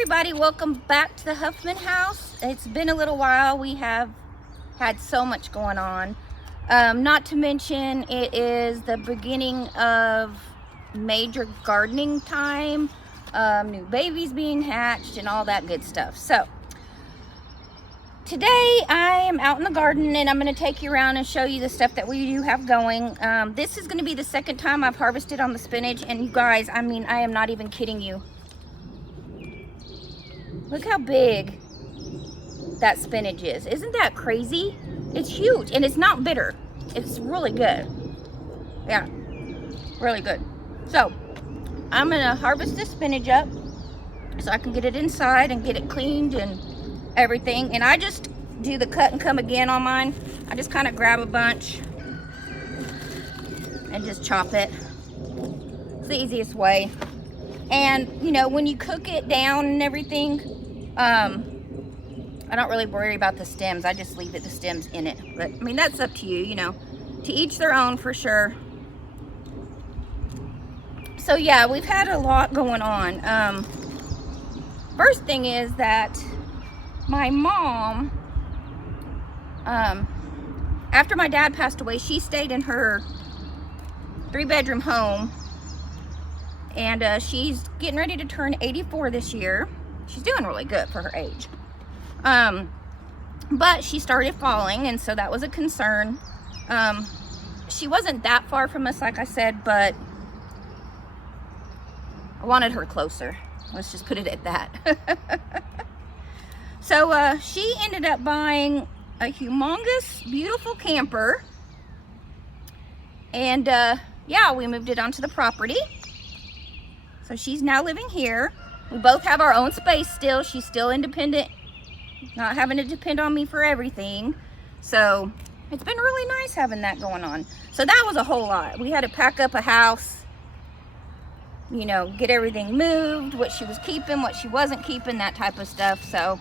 everybody, welcome back to the Huffman house. It's been a little while. We have had so much going on. Not to mention it is the beginning of major gardening time, new babies being hatched and all that good stuff. So today I am out in the garden and I'm going to take you around and show you the stuff that we do have going. This is going to be the second time I've harvested on the spinach, and you guys, I mean, I am not even kidding you. Look how big that spinach is. Isn't that crazy? It's huge and it's not bitter. It's really good. Yeah, really good. So I'm gonna harvest this spinach up so I can get it inside and get it cleaned and everything. And I just do the cut and come again on mine. I just kind of grab a bunch and just chop it. It's the easiest way. And you know, when you cook it down and everything, I don't really worry about the stems. I just leave the stems in it. But I mean, that's up to you, you know, to each their own for sure. So yeah, we've had a lot going on. First thing is that my mom, after my dad passed away, she stayed in her 3-bedroom home. And she's getting ready to turn 84 this year. She's doing really good for her age. But she started falling, and so that was a concern. She wasn't that far from us, like I said, but I wanted her closer. Let's just put it at that. So she ended up buying a humongous, beautiful camper. And yeah, we moved it onto the property. So she's now living here. We both have our own space still. She's still independent, not having to depend on me for everything. So it's been really nice having that going on. So that was a whole lot. We had to pack up a house, you know, get everything moved, what she was keeping, what she wasn't keeping, that type of stuff. So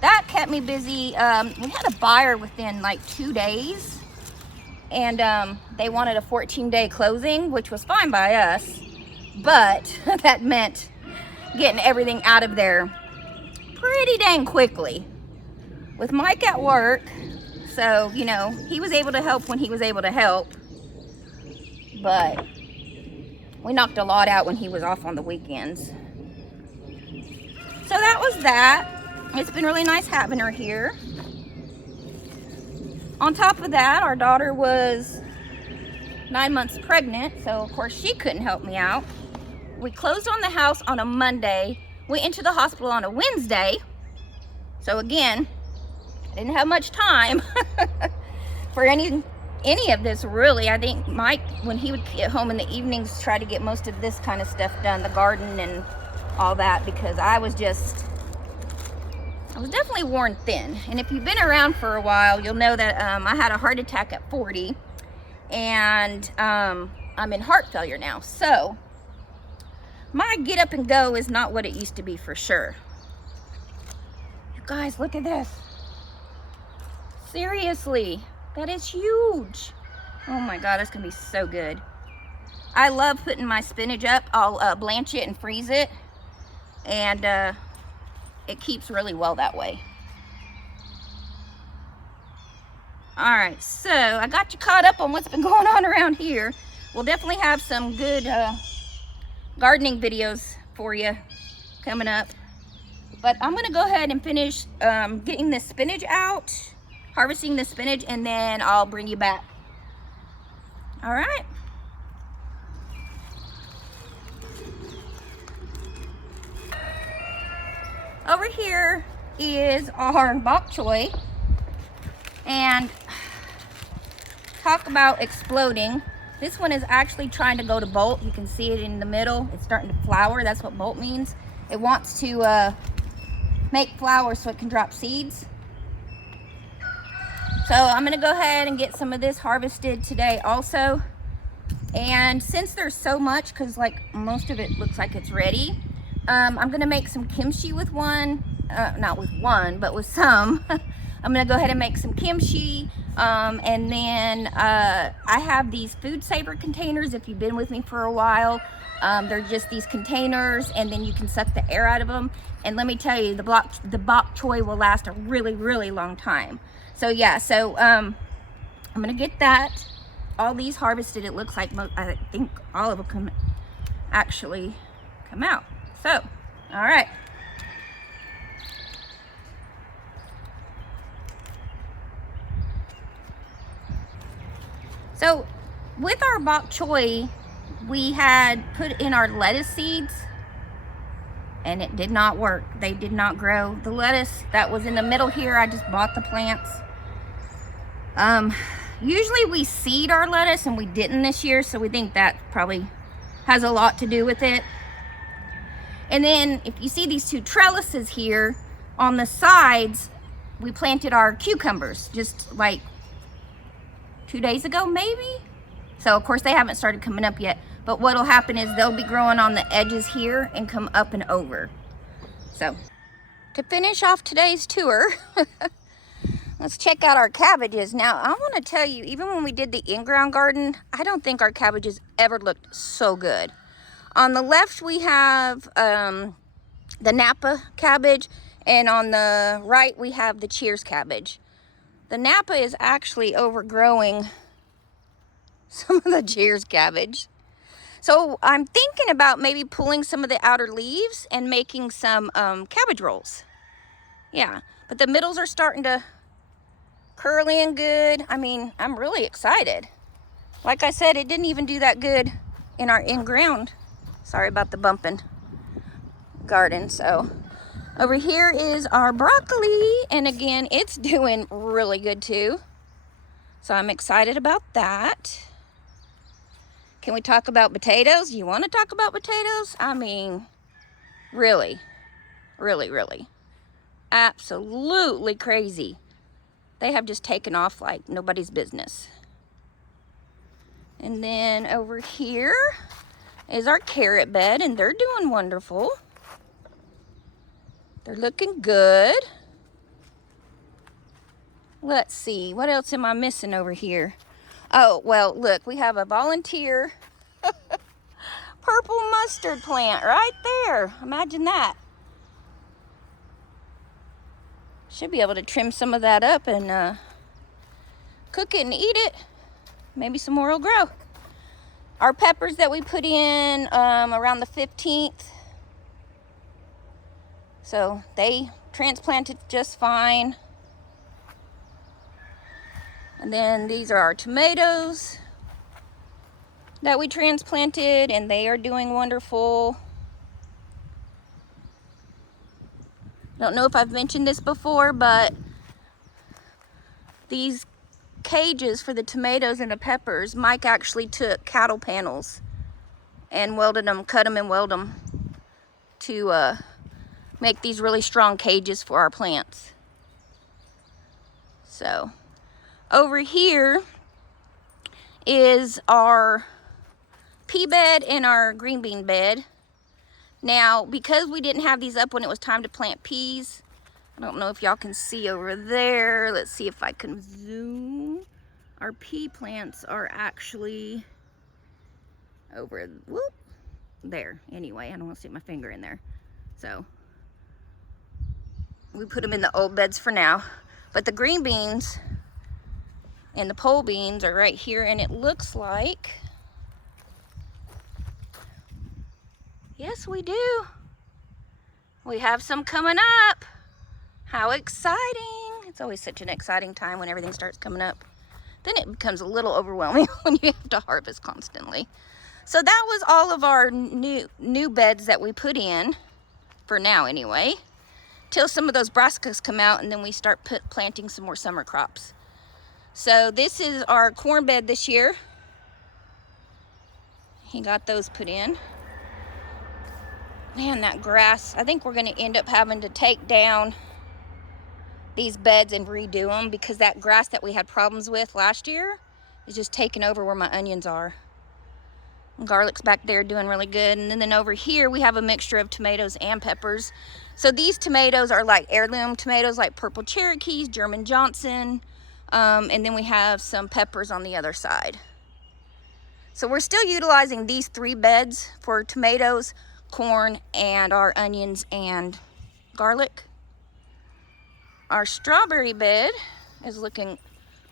that kept me busy. We had a buyer within like 2 days, and they wanted a 14-day closing, which was fine by us. But that meant getting everything out of there pretty dang quickly. With Mike at work, so, you know, he was able to help when he was able to help. But we knocked a lot out when he was off on the weekends. So that was that. It's been really nice having her here. On top of that, our daughter was 9 months pregnant, so of course she couldn't help me out. We closed on the house on a Monday. We entered the hospital on a Wednesday. So again, I didn't have much time for any of this really. I think Mike, when he would get home in the evenings, try to get most of this kind of stuff done, the garden and all that, because I was definitely worn thin. And if you've been around for a while, you'll know that I had a heart attack at 40, and I'm in heart failure now. So my get up and go is not what it used to be for sure. You guys, look at this. Seriously, that is huge. Oh my God, that's gonna be so good. I love putting my spinach up. I'll blanch it and freeze it, and it keeps really well that way. All right, so I got you caught up on what's been going on around here. We'll definitely have some good gardening videos for you coming up. But I'm gonna go ahead and finish getting this spinach out, harvesting the spinach, and then I'll bring you back. All right. Over here is our bok choy, and talk about exploding. This one is actually trying to go to bolt. You can see it in the middle. It's starting to flower. That's what bolt means. It wants to make flower so it can drop seeds. So I'm gonna go ahead and get some of this harvested today also. And since there's so much, because like most of it looks like it's ready, I'm gonna make some kimchi with one, not with one, but with some. I'm gonna go ahead and make some kimchi. And then I have these food saver containers. If you've been with me for a while, they're just these containers, and then you can suck the air out of them. And let me tell you, the bok choy will last a really, really long time. So yeah, so I'm gonna get that. All these harvested. It looks like I think all of them actually come out. So, all right. So with our bok choy, we had put in our lettuce seeds, and it did not work. They did not grow. The lettuce that was in the middle here, I just bought the plants. Usually we seed our lettuce, and we didn't this year, so we think that probably has a lot to do with it. And then if you see these two trellises here on the sides, we planted our cucumbers just like 2 days ago maybe. So of course they haven't started coming up yet, but what'll happen is they'll be growing on the edges here and come up and over. So to finish off today's tour, let's check out our cabbages. Now, I want to tell you, even when we did the in-ground garden, I don't think our cabbages ever looked so good. On the left, we have the Napa cabbage, and on the right, we have the Cheers cabbage. The Napa is actually overgrowing some of the Cheers cabbage. So I'm thinking about maybe pulling some of the outer leaves and making some cabbage rolls. Yeah, but the middles are starting to curl in good. I mean, I'm really excited. Like I said, it didn't even do that good in our in-ground. Sorry about the bumping garden. So over here is our broccoli, and again, it's doing really good too. So I'm excited about that. Can we talk about potatoes? You want to talk about potatoes? I mean, really, really, really, absolutely crazy. They have just taken off like nobody's business. And then over here is our carrot bed, and they're doing wonderful. They're looking good. Let's see, what else am I missing over here? Oh, well, look, we have a volunteer purple mustard plant right there. Imagine that. Should be able to trim some of that up and cook it and eat it. Maybe some more will grow. Our peppers that we put in around the 15th. So they transplanted just fine. And then these are our tomatoes that we transplanted, and they are doing wonderful. Don't know if I've mentioned this before, but these cages for the tomatoes and the peppers, Mike actually took cattle panels and welded them, cut them and weld them to make these really strong cages for our plants. So over here is our pea bed and our green bean bed. Now, because we didn't have these up when it was time to plant peas, I don't know if y'all can see over there. Let's see if I can zoom. Our pea plants are actually over, whoop, there. Anyway, I don't want to stick my finger in there. So we put them in the old beds for now. But the green beans and the pole beans are right here, and it looks like, yes, we do. We have some coming up. How exciting. It's always such an exciting time when everything starts coming up. Then it becomes a little overwhelming when you have to harvest constantly. So that was all of our new beds that we put in, for now anyway, till some of those brassicas come out, and then we start planting some more summer crops. So this is our corn bed this year. He got those put in. Man, that grass, I think we're going to end up having to take down these beds and redo them, because that grass that we had problems with last year is just taking over where my onions are. And garlic's back there doing really good. And then over here we have a mixture of tomatoes and peppers. So these tomatoes are like heirloom tomatoes, like purple Cherokees, German Johnson, and then we have some peppers on the other side. So we're still utilizing these 3 beds for tomatoes, corn, and our onions and garlic. Our strawberry bed is looking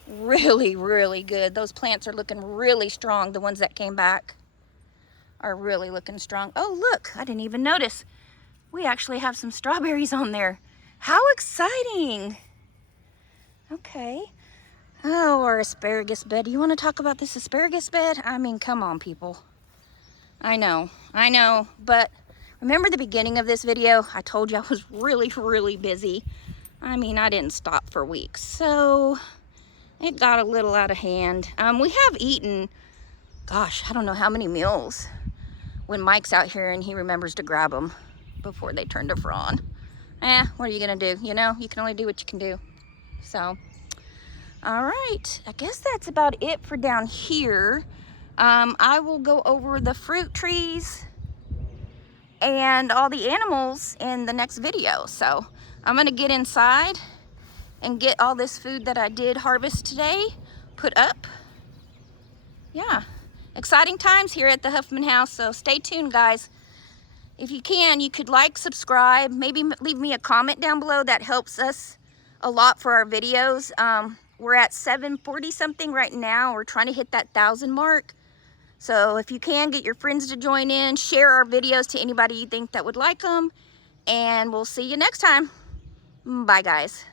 really, really good. Those plants are looking really strong. The ones that came back are really looking strong. Oh, look, I didn't even notice. We actually have some strawberries on there. How exciting. Okay. Oh, our asparagus bed. You want to talk about this asparagus bed? I mean, come on, people. I know, but remember the beginning of this video? I told you I was really, really busy. I mean, I didn't stop for weeks, so it got a little out of hand. We have eaten, gosh, I don't know how many meals when Mike's out here and he remembers to grab them before they turn to frond. What are you gonna do? You know, you can only do what you can do. So, all right, I guess that's about it for down here. I will go over the fruit trees and all the animals in the next video. So I'm gonna get inside and get all this food that I did harvest today put up. Yeah, exciting times here at the Huffman House, so stay tuned, guys. If you can, you could like, subscribe, maybe leave me a comment down below. That helps us a lot for our videos. We're at 740 something right now. We're trying to hit that 1,000 mark. So if you can, get your friends to join in, share our videos to anybody you think that would like them, and we'll see you next time. Bye, guys.